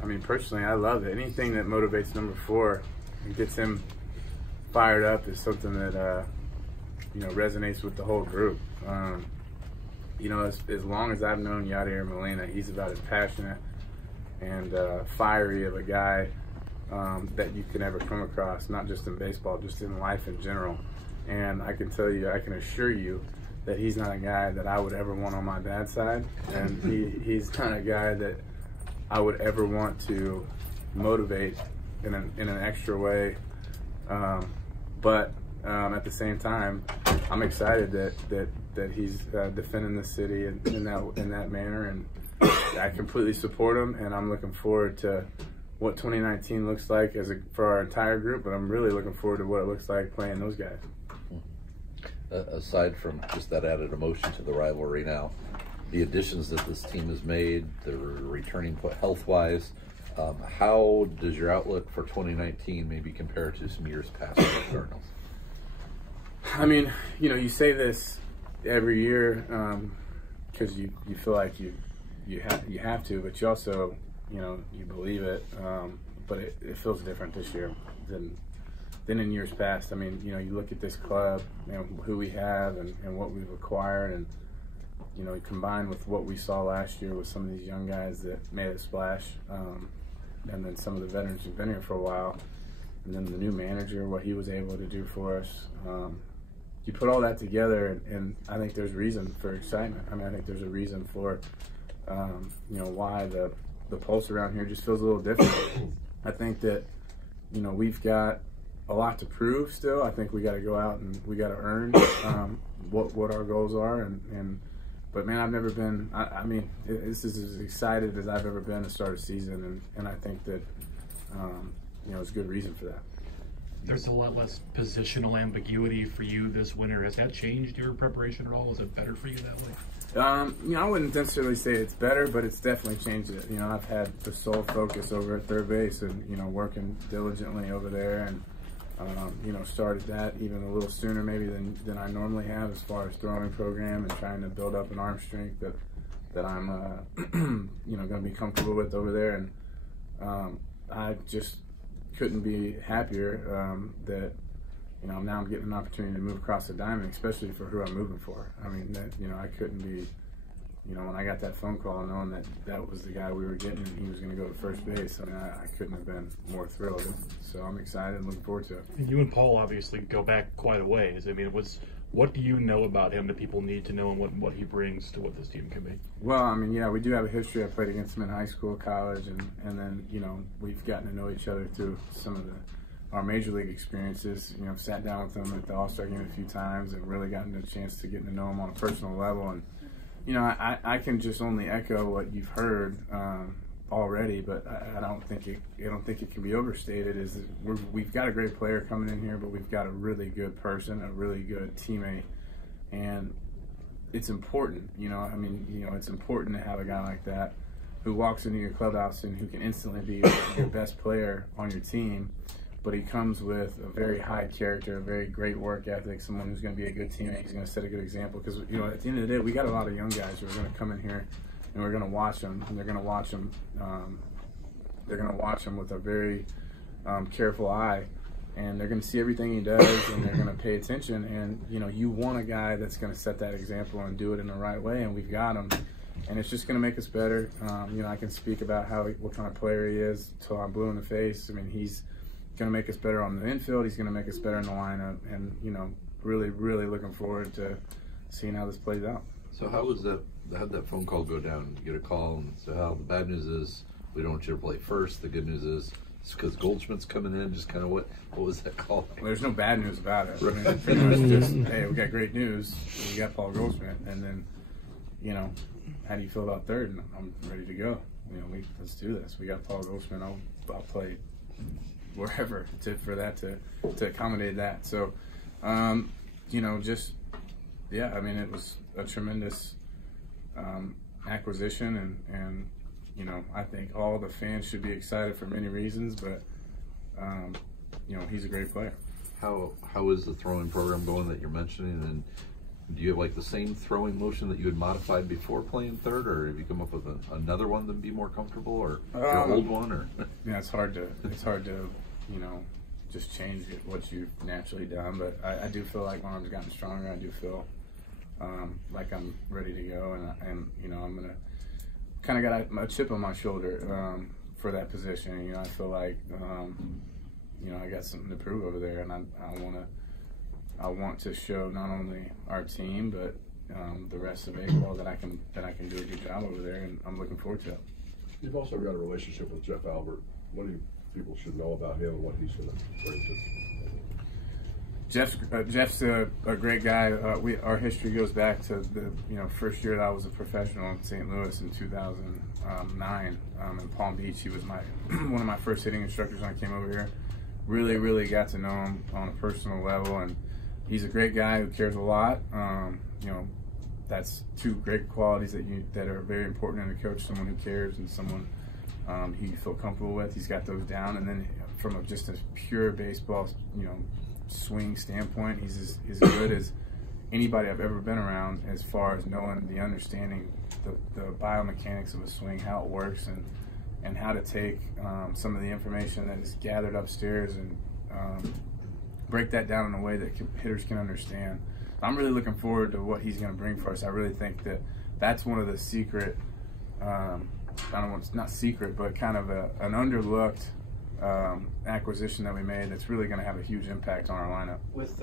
I mean, personally, I love it. Anything that motivates number 4 and gets him fired up is something that, you know, resonates with the whole group. You know, as long as I've known Yadier Molina, he's about as passionate and fiery of a guy that you can ever come across, not just in baseball, just in life in general. And I can tell you, I can assure you that he's not a guy that I would ever want on my bad side. And he's not a guy that I would ever want to motivate in an extra way. But at the same time, I'm excited that he's defending the city in that manner, and I completely support him. And I'm looking forward to what 2019 looks like for our entire group. But I'm really looking forward to what it looks like playing those guys. Aside from just that added emotion to the rivalry now, the additions that this team has made, the returning health-wise, how does your outlook for 2019 maybe compare to some years past for the Cardinals? I mean, you know, you say this every year because you feel like you have to, but you also, you know, you believe it. But it feels different this year than in years past. I mean, you know, you look at this club and who we have and what we've acquired, and you know, combined with what we saw last year with some of these young guys that made a splash, and then some of the veterans who've been here for a while, and then the new manager, what he was able to do for us. You put all that together, and I think there's reason for excitement. I mean, I think there's a reason for, you know, why the pulse around here just feels a little different. I think that, you know, we've got a lot to prove still. I think we got to go out and we got to earn what our goals are, but man, I've never been. I mean, this is as excited as I've ever been to start a season, and I think that you know, there's good reason for that. There's a lot less positional ambiguity for you this winter. Has that changed your preparation at all? Is it better for you that way? You know, I wouldn't necessarily say it's better, but it's definitely changed it. You know, I've had the sole focus over at third base, and you know, working diligently over there, and you know, started that even a little sooner maybe than I normally have as far as throwing program and trying to build up an arm strength that I'm you know, going to be comfortable with over there. And I just couldn't be happier that, you know, now I'm getting an opportunity to move across the diamond, especially for who I'm moving for. I mean, that, you know, I couldn't be, you know, when I got that phone call knowing that was the guy we were getting and he was going to go to first base, I mean, I couldn't have been more thrilled. So I'm excited and looking forward to it. You and Paul obviously go back quite a ways. I mean, what do you know about him that people need to know, and what he brings to what this team can be? Well, I mean, yeah, we do have a history. I played against him in high school, college, and then, you know, we've gotten to know each other through some of our major league experiences. You know, sat down with him at the All-Star game a few times and really gotten a chance to get to know him on a personal level. And you know, I can just only echo what you've heard already, but I don't think it can be overstated. Is that we've got a great player coming in here, but we've got a really good person, a really good teammate, and it's important. You know, I mean, you know, it's important to have a guy like that who walks into your clubhouse and who can instantly be your best player on your team. But he comes with a very high character, a very great work ethic, someone who's going to be a good teammate, he's going to set a good example. Because, you know, at the end of the day, we got a lot of young guys who are going to come in here and we're going to watch them, and they're going to watch them. They're going to watch him with a very careful eye, and they're going to see everything he does, and they're going to pay attention. And you know, you want a guy that's going to set that example and do it in the right way, and we've got him. And it's just going to make us better. You know, I can speak about what kind of player he is till I'm blue in the face. I mean, he's going to make us better on the infield. He's going to make us better in the lineup, and you know, really, really looking forward to seeing how this plays out. So how'd that phone call go down? You get a call and say, "How the bad news is we don't want you to play first. The good news is it's because Goldschmidt's coming in." Just kind of what was that call like? Well, there's no bad news about it. I mean, it's pretty much just, hey, we got great news. We got Paul Goldschmidt, and then, you know, how do you feel about third? And I'm ready to go. You know, let's do this. We got Paul Goldschmidt. I'll play wherever for that to accommodate that. So, you know, just yeah. I mean, it was a tremendous acquisition, and you know, I think all the fans should be excited for many reasons, but you know, he's a great player. How is the throwing program going that you're mentioning, and Do you have like the same throwing motion that you had modified before playing third, or have you come up with another one that'd be more comfortable, or your old one, or? Yeah, it's hard to you know, just change what you've naturally done. But I do feel like my arm's gotten stronger. I do feel like I'm ready to go, and you know, I'm gonna kind of got a chip on my shoulder for that position. You know, I feel like you know, I got something to prove over there, and I want to show not only our team but the rest of baseball that I can do a good job over there, and I'm looking forward to it. You've also got a relationship with Jeff Albert. What do you people should know about him and what he's going to bring to? Jeff's a great guy. Our history goes back to the first year that I was a professional in St. Louis in 2009 in Palm Beach. He was one of my first hitting instructors when I came over here. Really got to know him on a personal level, and he's a great guy who cares a lot. You know, that's two great qualities that are very important in a coach: someone who cares and someone you feel comfortable with. He's got those down, and then from just a pure baseball, swing standpoint, he's as good as anybody I've ever been around as far as knowing the understanding the biomechanics of a swing, how it works, and how to take some of the information that is gathered upstairs and break that down in a way that hitters can understand. I'm really looking forward to what he's going to bring for us. I really think that's one of the secret, it's not secret, but kind of an underlooked acquisition that we made that's really going to have a huge impact on our lineup. With